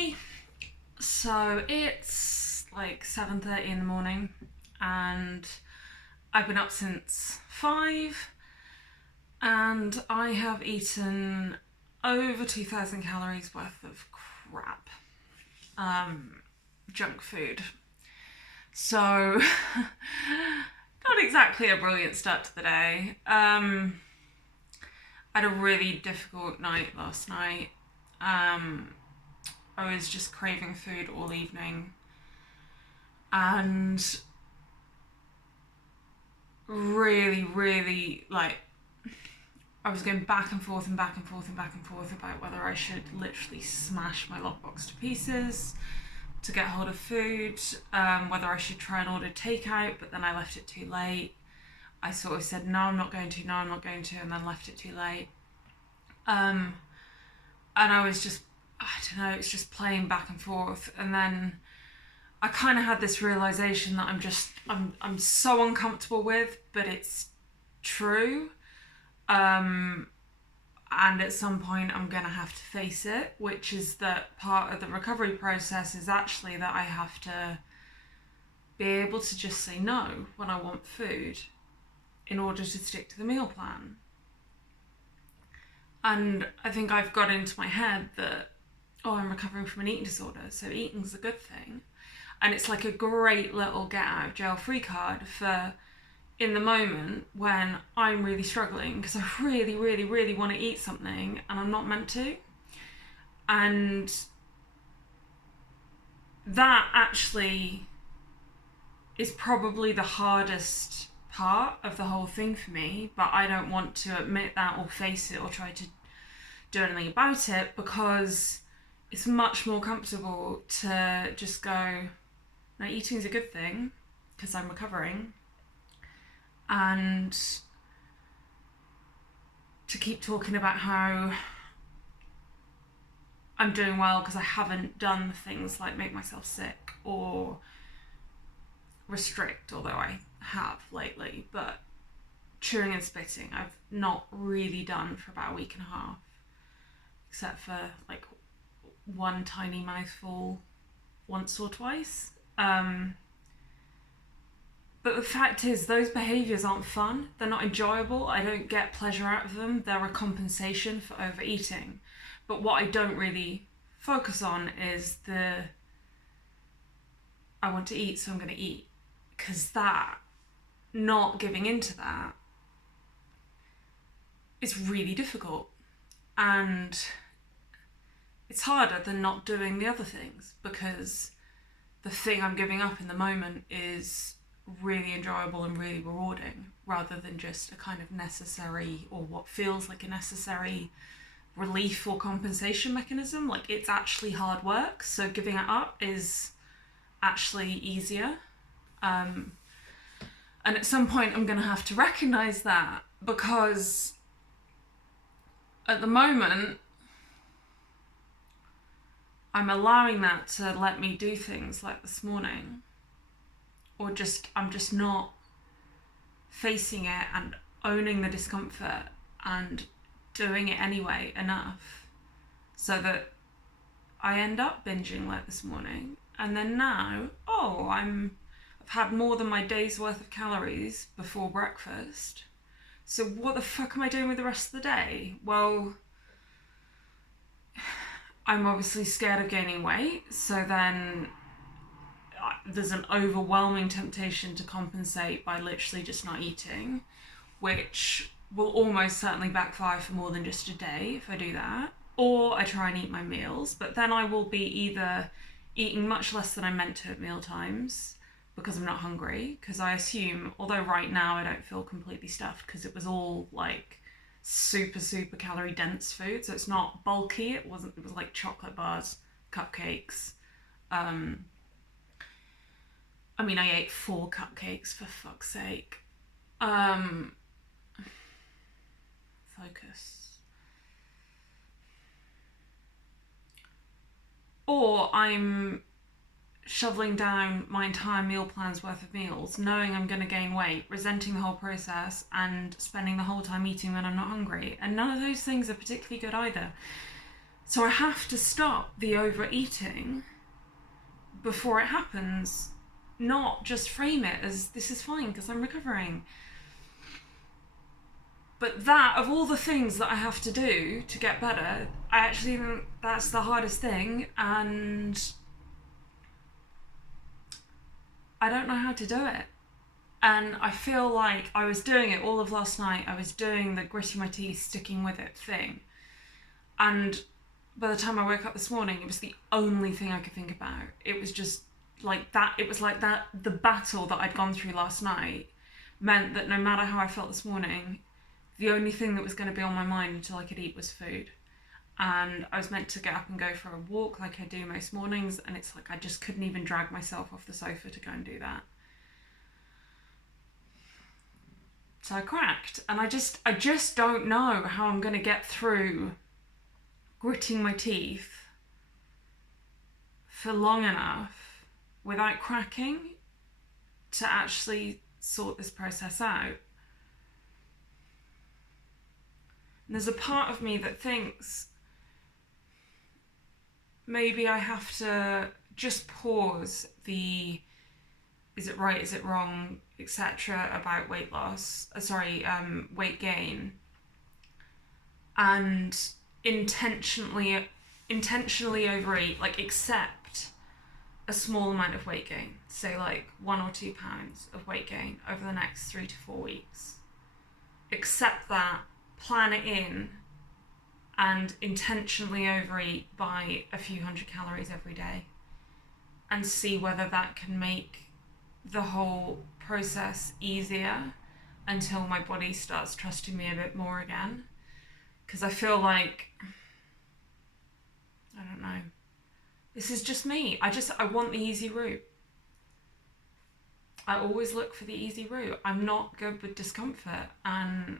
Hey, so it's like 7:30 in the morning and I've been up since 5 and I have eaten over 2,000 calories worth of crap, junk food. So, not exactly a brilliant start to the day. I had a really difficult night last night. I was just craving food all evening and really like I was going back and forth and back and forth and back and forth about whether I should literally smash my lockbox to pieces to get hold of food, whether I should try and order takeout, but then I left it too late. I sort of said, no, I'm not going to, and then left it too late. And I was just, I don't know, it's just playing back and forth. And then I kind of had this realization that I'm so uncomfortable with, but it's true. And at some point I'm going to have to face it, which is that part of the recovery process is actually that I have to be able to just say no when I want food in order to stick to the meal plan. And I think I've got into my head that, oh, I'm recovering from an eating disorder, so eating's a good thing. And it's like a great little get out of jail free card for in the moment when I'm really struggling because I really want to eat something and I'm not meant to. And that actually is probably the hardest part of the whole thing for me, but I don't want to admit that or face it or try to do anything about it because it's much more comfortable to just go, no, eating is a good thing because I'm recovering, and to keep talking about how I'm doing well because I haven't done things like make myself sick or restrict, although I have lately, but chewing and spitting I've not really done for about a week and a half, except for like one tiny mouthful once or twice. But the fact is, those behaviours aren't fun. They're not enjoyable. I don't get pleasure out of them. They're a compensation for overeating. But what I don't really focus on is I want to eat, so I'm going to eat. Because not giving into that is really difficult. And it's harder than not doing the other things because the thing I'm giving up in the moment is really enjoyable and really rewarding rather than just a kind of necessary or what feels like a necessary relief or compensation mechanism. Like, it's actually hard work, so giving it up is actually easier. And at some point I'm going to have to recognize that, because at the moment I'm allowing that to let me do things like this morning, or I'm just not facing it and owning the discomfort and doing it anyway enough so that I end up binging like this morning. And then now, I've had more than my day's worth of calories before breakfast. So what the fuck am I doing with the rest of the day? Well, I'm obviously scared of gaining weight, so then there's an overwhelming temptation to compensate by literally just not eating, which will almost certainly backfire for more than just a day if I do that. Or I try and eat my meals, but then I will be either eating much less than I'm meant to at meal times because I'm not hungry, because I assume, although right now I don't feel completely stuffed because it was all like super calorie dense food, so it's not bulky. It was like chocolate bars, cupcakes. I mean, I ate 4 cupcakes, for fuck's sake. Focus. Or I'm shoveling down my entire meal plan's worth of meals, knowing I'm going to gain weight, resenting the whole process, and spending the whole time eating when I'm not hungry. And none of those things are particularly good either. So I have to stop the overeating before it happens, not just frame it as this is fine because I'm recovering. But that, of all the things that I have to do to get better, I actually think that's the hardest thing, and I don't know how to do it. And I feel like I was doing it all of last night. I was doing the gritting my teeth, sticking with it thing. And by the time I woke up this morning, it was the only thing I could think about. It was just like that. It was like that. The battle that I'd gone through last night meant that no matter how I felt this morning, the only thing that was going to be on my mind until I could eat was food. And I was meant to get up and go for a walk like I do most mornings, and it's like I just couldn't even drag myself off the sofa to go and do that. So I cracked, and I just don't know how I'm going to get through gritting my teeth for long enough without cracking to actually sort this process out. And there's a part of me that thinks maybe I have to just pause the is it right, is it wrong, etc. about weight loss, weight gain, and intentionally overeat, like accept a small amount of weight gain, say like 1 or 2 pounds of weight gain over the next 3 to 4 weeks. Accept that, plan it in, and intentionally overeat by a few hundred calories every day, and see whether that can make the whole process easier until my body starts trusting me a bit more again. Because I feel like, I don't know, this is just me. I want the easy route. I always look for the easy route. I'm not good with discomfort, and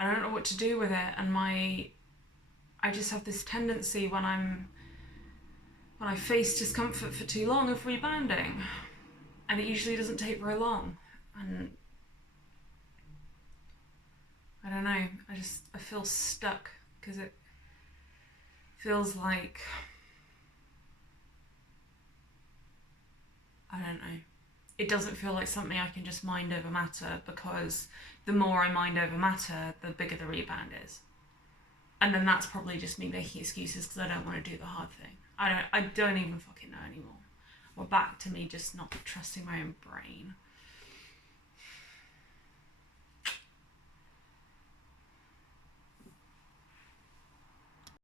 I don't know what to do with it. And I just have this tendency when I face discomfort for too long of rebounding. And it usually doesn't take very long. And I don't know, I feel stuck because it feels like, I don't know, it doesn't feel like something I can just mind over matter, because the more I mind over matter, the bigger the rebound is. And then that's probably just me making excuses because I don't want to do the hard thing. I don't even fucking know anymore. We're back to me just not trusting my own brain.